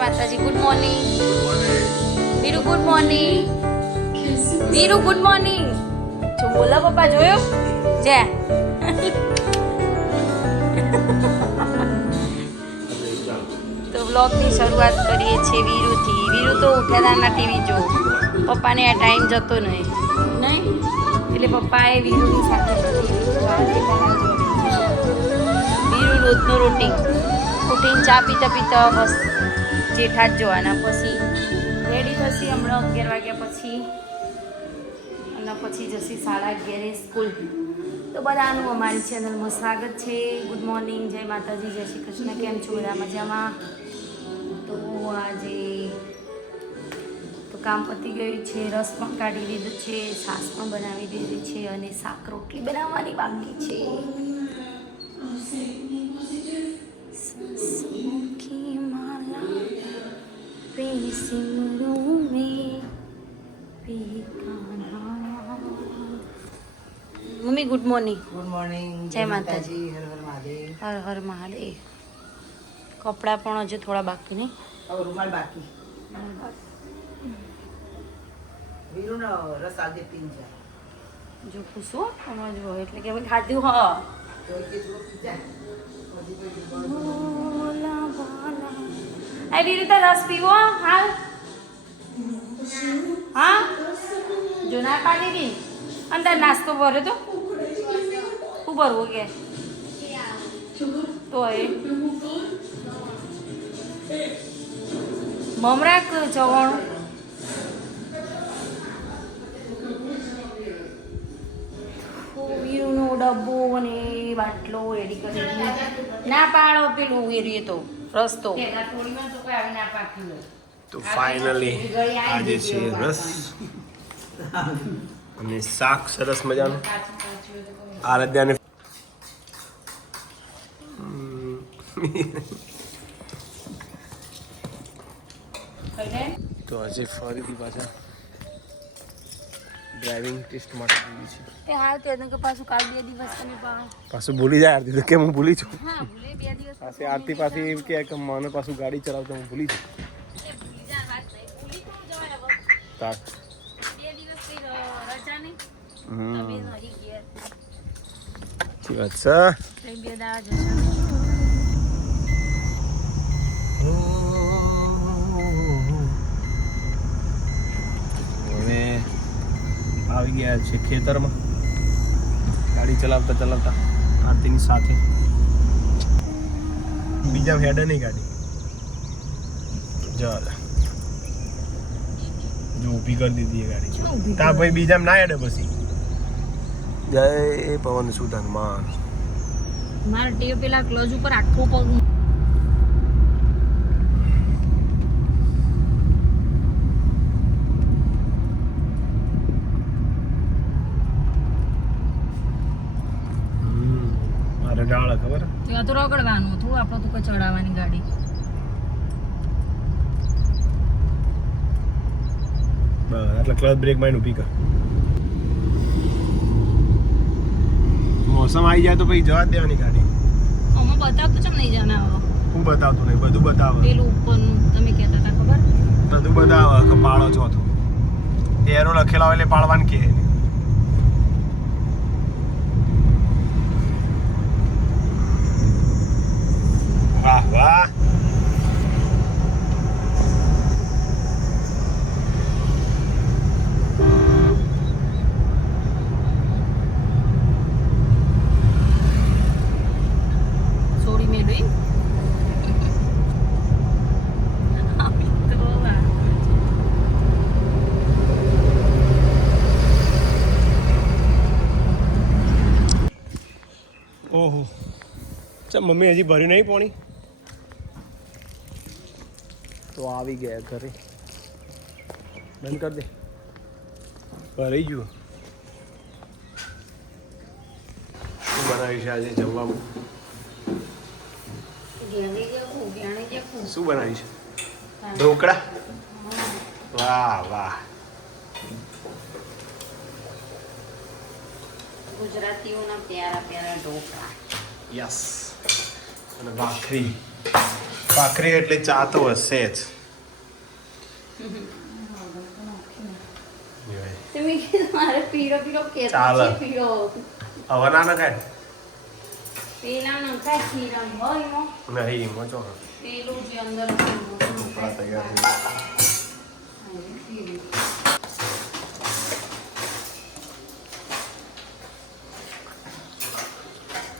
માતાજી. Good morning Viru. Good morning Viru. Good morning. જો બોલા પપ્પા જોયો જે તો વ્લોગની શરૂઆત કરીએ છીએ વીરુથી. વીરુ તો ઉઠ્યાદારના ટીવી જો. પપ્પાને આ ટાઈમ જતો નહીં એટલે પપ્પાએ વીરુની સાથે ટીવી જોવા. વીરુ રોજનું રૂટીન ઉઠીને ચા પીતા પીતા બસ જેઠા જ જોવાના. પછી રેડી થશી હમણાં 11 વાગ્યા પછી અને પછી જશી 11:30 સ્કૂલ. તો બધાનું અમારી ચેનલમાં સ્વાગત છે. ગુડ મોર્નિંગ, જય માતાજી, જય શ્રી કૃષ્ણ. કેમ છો બધા? મજામાં? તો આજે તો કામ પતી ગયું છે. રસ પણ કાઢી દીધો છે, છાશ પણ બનાવી દીધી છે અને શાક રોટલી બનાવવાની બાકી છે. Mummy good morning. Good morning. જય માતાજી. હર હર મહાદેવ. હર હર મહાદેવ. કપડાં પણ હજુ થોડા બાકી નહીં. હવે રૂમાલ બાકી. વીરુનો રસ આજે પીન છે. જો પૂછો હમણાં જો એટલે કે હવે ખાધું. હા તો કે જો પીજા. એ વીરુ તો રસ પીવો હાલ. હા જો ના પાડી દી અંદર નાસ્તો ભરે તો શું ભરવું કે તો એ મમરાક ચવાણું વીરુનો ડબ્બો અને બાટલો રેડી કરી ના પાડો પેલું વીરુએ તો રસ્તો તો ફાઇનલી આજે છે રસ અને શાક સરસ મજાનું. આરાધ્યાને તો આજે ફરીથી પાછા ડ્રાઇવિંગ ટેસ્ટ માટે જઈએ છીએ. એ હા તો કે પાછું કાલ 2 દિવસ તમે પાછું ભૂલી જાય આરતી તો કેમ હું ભૂલી છું. હા ભૂલે 2 દિવસ પાસે આરતી પાછી એમ કે મને પાછું ગાડી ચલાવતા હું ભૂલી છું. ભૂલી જા વાત નહીં ભૂલી તો જવાય હવે. તાર 2 દિવસ કઈ રજા નહીં તમે હરી ગયા સાચી વાત છે. કઈ 2 દાડા જશો. હવે આવી ગયા છે ખેતરમાં ગાડી ચલાવતા ચલાવતા આરતીની સાથે. બીજા હેડે નહીં ગાડી ચાલ જો ઊભી કરી દીધી એ ગાડી. તા ભાઈ બીજામાં ના હેડે પછી. જય પવન સુત હનુમાન. મારા ટેવ પેલા ક્લોઝ ઉપર આખો પગ મારે ડાળ ખબર ત્યાં તો રગડવાનું થોડું આપણો તો કોઈ ચડાવવાની ગાડી. બસ એટલે ક્લચ બ્રેક માં ઊભી કર. મોસમ આવી જાય તો પછી જવા જ દેવાની ગાડી. આમાં બતાવતું ચમ નહીં જાને હવે. હું બતાવતું નહીં, બધું બતાવે. પેલું ઉપરનું તમે કહેતા હતા ખબર બધું બતાવે કે પાળો ચોથો એરો લખેલા હોય એટલે પાળવાનું કે. વાહ વાહ. છોડી મેળવી ઓહો ચમ મમ્મી હજી ભર્યું નહીં પાણી. તો આવી ગયા ઘરે. બંધ કરી દે. ભરાઈ ગયું. શું બનાવ્યું છે આજે જમવામાં? શું બનાવ્યું છે? ઢોકળા. વાહ વાહ. ગુજરાતીઓના પ્યારા પ્યારા ઢોકળા. યસ. અને ભાખરી એટલે ચા તો હશે જ. તમે કીધું મારે પીળો પીળો કેતો ચાલે. છે પીળો હવે ના નખાય પેલા નખાય ખીરમ હોય એમાં નહીં એમાં જો પેલું જે અંદર ઢોકળા તૈયાર થઈ ગયા.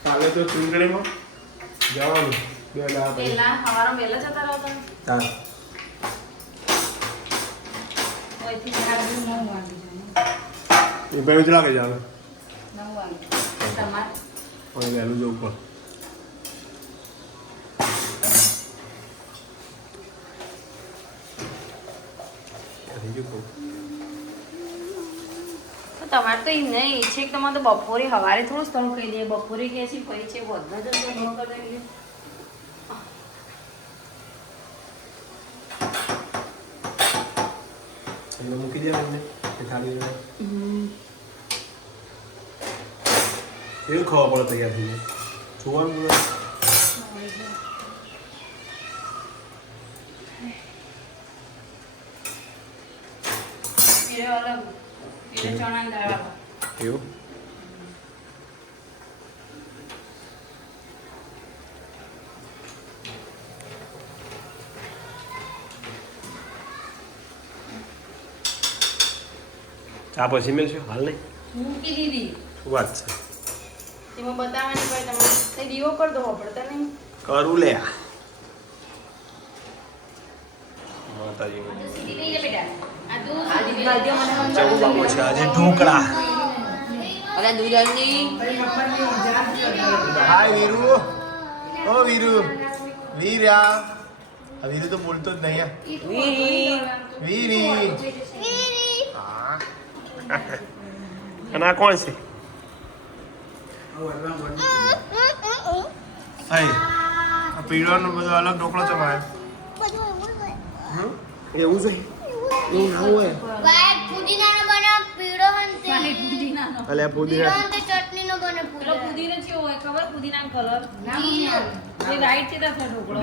કાલે તો ચૂંટણીમાં જવાનું 2 દાડા પછી. પેલા સવારમાં વહેલા જતા રહો તમે હા ઓયથી સાંજે 9 વાગે એ ભાઈ જ લાગે જાવે 9 વાગે તમારે પણ વહેલું જવું પડે. થઈ ગયું બહુ. તમારે તો એમ નહીં છે કે તમારે તો બપોરે સવારે થોડું સ્થળ કહી દે બપોરે કહે છે પછી છે બધા જ ન કરે એમાં મૂકી દેવાય ને કે થાળી અંદર. કેવું ખાવા પડે તૈયાર થઈ જાય જોવાનું પડે. પીળો અલગ પીળો ચણા દાળ વાળો. એવું ચા પછી મેળશું હાલ નહીં મૂકી દીધી શું વાત છે તેમાં બતાવવાની પડે તમારે તે દીવો કરી દો પડતા નહીં કરું લે માતાજી આ તો સીધી લઈ જા બેટા આ દૂધ આજે સીધી લઈ જા. જવું બાપો છે આજે ઢોકળા. અલા દૂધ જલ્દી હાય વીરુ ઓ વીરુ વીરા આ વીરુ તો બોલતો જ નહીં વીરી હા અને આ કોણ છે હાય આ પીળાનો બધો અલગ ઢોકળો ચમાય એવું છે એવું ના હોય વ્હાઈટ પુદીનાનો બને પીળો હંતે પાણી પુદીનાનો અલે આ પીળો પુદીના હંતે ચટણીનો બને પેલો પુદીના પુદીનો કેવો હોય ખબર પુદીનાનો કલર લીલો. જે રાઈટ છે ત્યાં ઢોકળો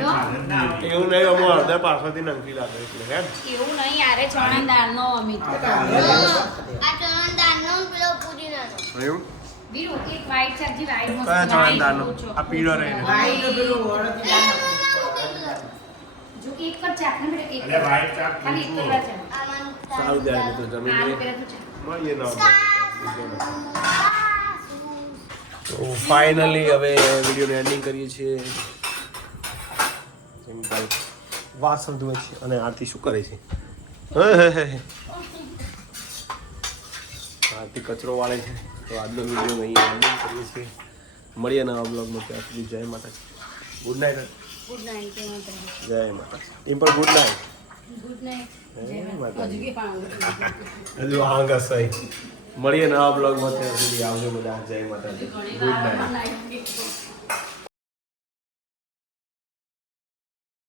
એવું નહીં અમો અડધા પાછળથી નંખી લાગે એટલે હે એવું નહીં આરે ચણા દાળનો અમિત આ ચણા દાળનો ને પેલો પુદીનાનો એવું વીરુ એક વ્હાઈટ સબ્જી વ્હાઈટ મસ્ત કયા ચણા દાળનો આ પીળો રહે ભાઈનો પેલું વળતી દાળ જો કે એક પર ચાખને બેટા એક અલે ભાઈ ચાક ખાલી એક પર ચાખ આમાં સારું ત્યારે તો જમીન આનું પેલા તું ચાખ મળીએ ના તો ફાઇનલી હવે વિડીયોને એન્ડિંગ કરીએ છીએ સિમ્પલ વાસણ ધોવે છે અને આરતી શું કરે છે આરતી કચરો વાળે છે તો આજનો વિડીયો અહીં એન્ડિંગ કરીએ છીએ મળીએ નવા બ્લોગમાં ત્યાં સુધી જય માતાજી ગુડ નાઇટ ગુડ નાઈટ જય માતાજી જય માતાજી ટીમ પર ગુડ નાઇટ ગુડ નાઈટ જય હજુ માતાજી કે પાઉં હજુ આંગા સહી મળીએ નવા બ્લોગમાં ત્યાં સુધી આવજો બધા જય માતાજી ગુડ નાઇટ નાઈટ